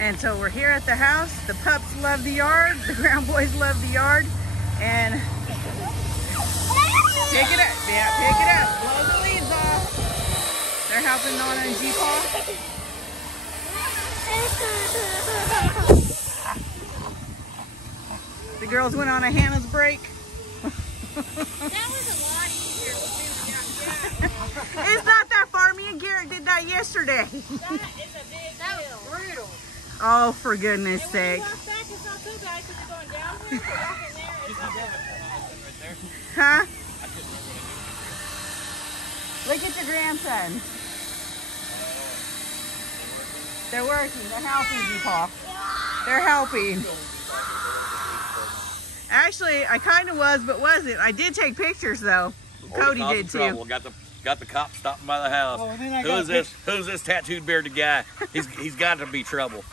And so we're here at the house. The pups love the yard. The ground boys love the yard. And pick it up. Yeah, pick it up. Blow the leaves off. They're helping Nana and G-Paw. The girls went on a Hannah's break. That was a lot easier to do. Yeah. It's not that far. Me and Garrett did that yesterday. That is a big deal. That was brutal. Oh, for goodness sake. When you walk back, it's not so bad because you're going downhill. So walking there, it's not bad. Huh? Look at your grandson. They're working. They're helping you, Paul. They're helping. Actually, I kind of was, but wasn't. I did take pictures, though. Cody did, too. Got the cop stopping by the house. Oh, Who's this tattooed bearded guy? He's got to be trouble.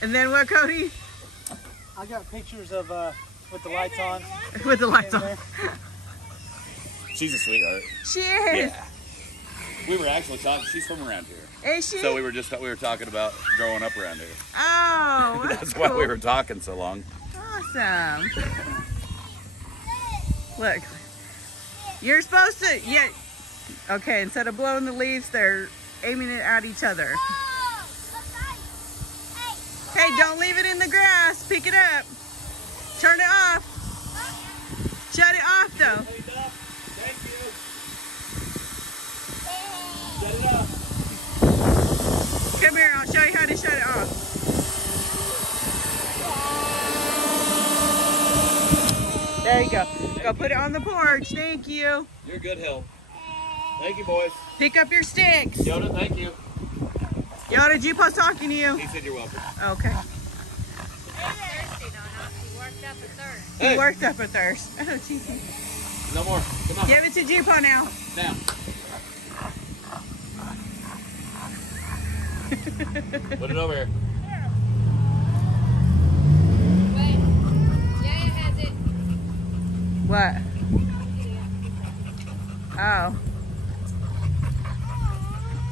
And then what, Cody? I got pictures of with the lights on. With the lights on. She's a sweetheart. She is. Yeah. We were actually talking. She's from around here. Is she? So we were talking about growing up around here. Oh, that's why we were talking so long. Awesome. Look. You're supposed to, yeah. Okay, instead of blowing the leaves, they're aiming it at each other. Hey, don't leave it in the grass. Pick it up. Turn it off. Shut it off, though. Thank you. Shut it off. Come here, I'll show you how to shut it off. There you go. Go put it on the porch. Thank you. You're good help. Thank you, boys. Pick up your sticks. Yoda, thank you. Yoda, G-Pa's talking to you. He said you're welcome. Okay. Thirsty, Nana. She worked up a thirst. He worked up a thirst. Oh, geez. No more. Come on. Give it to G-Pa now. Now. Put it over here. Wait. Jaya has it. What? Oh.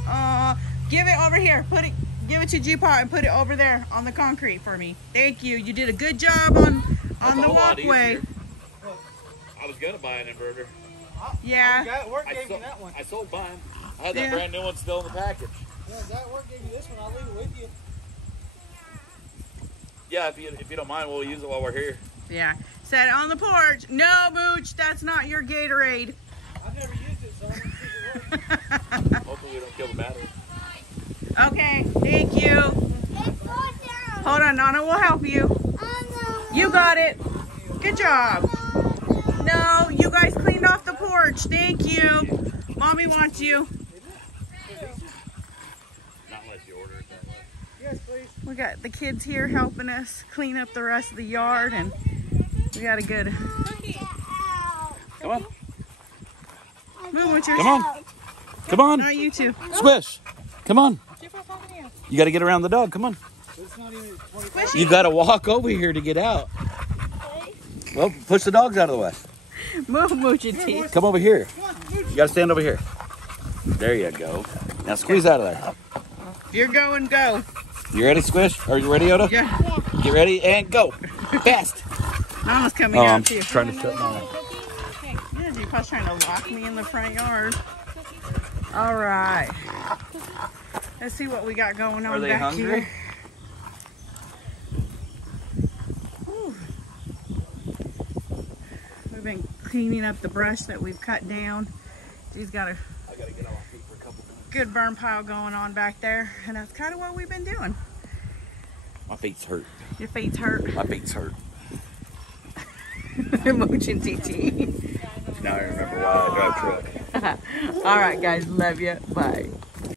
Oh, give it over here. Give it to G-Pa and put it over there on the concrete for me. Thank you. You did a good job on the walkway. I was gonna buy an inverter. Yeah. Work gave me that one. I sold mine. I had that brand new one still in the package. Yeah, that work gave me this one. I'll leave it with you. Yeah, if you don't mind, we'll use it while we're here. Yeah. Set it on the porch. No, Mooch, that's not your Gatorade. I've never used it, so I'm gonna see if it works. Hopefully we don't kill the battery. Okay, thank you. Hold on, Nana, we'll help you. You got it. Good job. No, you guys cleaned off the porch. Thank you. Mommy wants you. Not unless you order it that way. Yes, please. We got the kids here helping us clean up the rest of the yard, and we got a good... Come on. Move, Richard. Come on. Come on. Not you two. Squish. Come on. You got to get around the dog. Come on. You got to walk over here to get out. Well, push the dogs out of the way. Move, Moochie T. Come over here. You got to stand over here. There you go. Now squeeze out of there. If you're going, go. You ready, Squish? Are you ready, Yoda? Yeah. Get ready and go. Fast. Mama's coming Oh, down I'm too. trying to shut mine. Yeah, G-Pa's trying to lock me in the front yard. All right. Let's see what we got going on back hungry? here. Whew. We've been cleaning up the brush that we've cut down. She's got a good burn pile going on back there, and that's kind of what we've been doing. My feet's hurt. Your feet's hurt. My feet's hurt. Motion TT. Now I remember why I drive truck. All right, guys. Love you. Bye.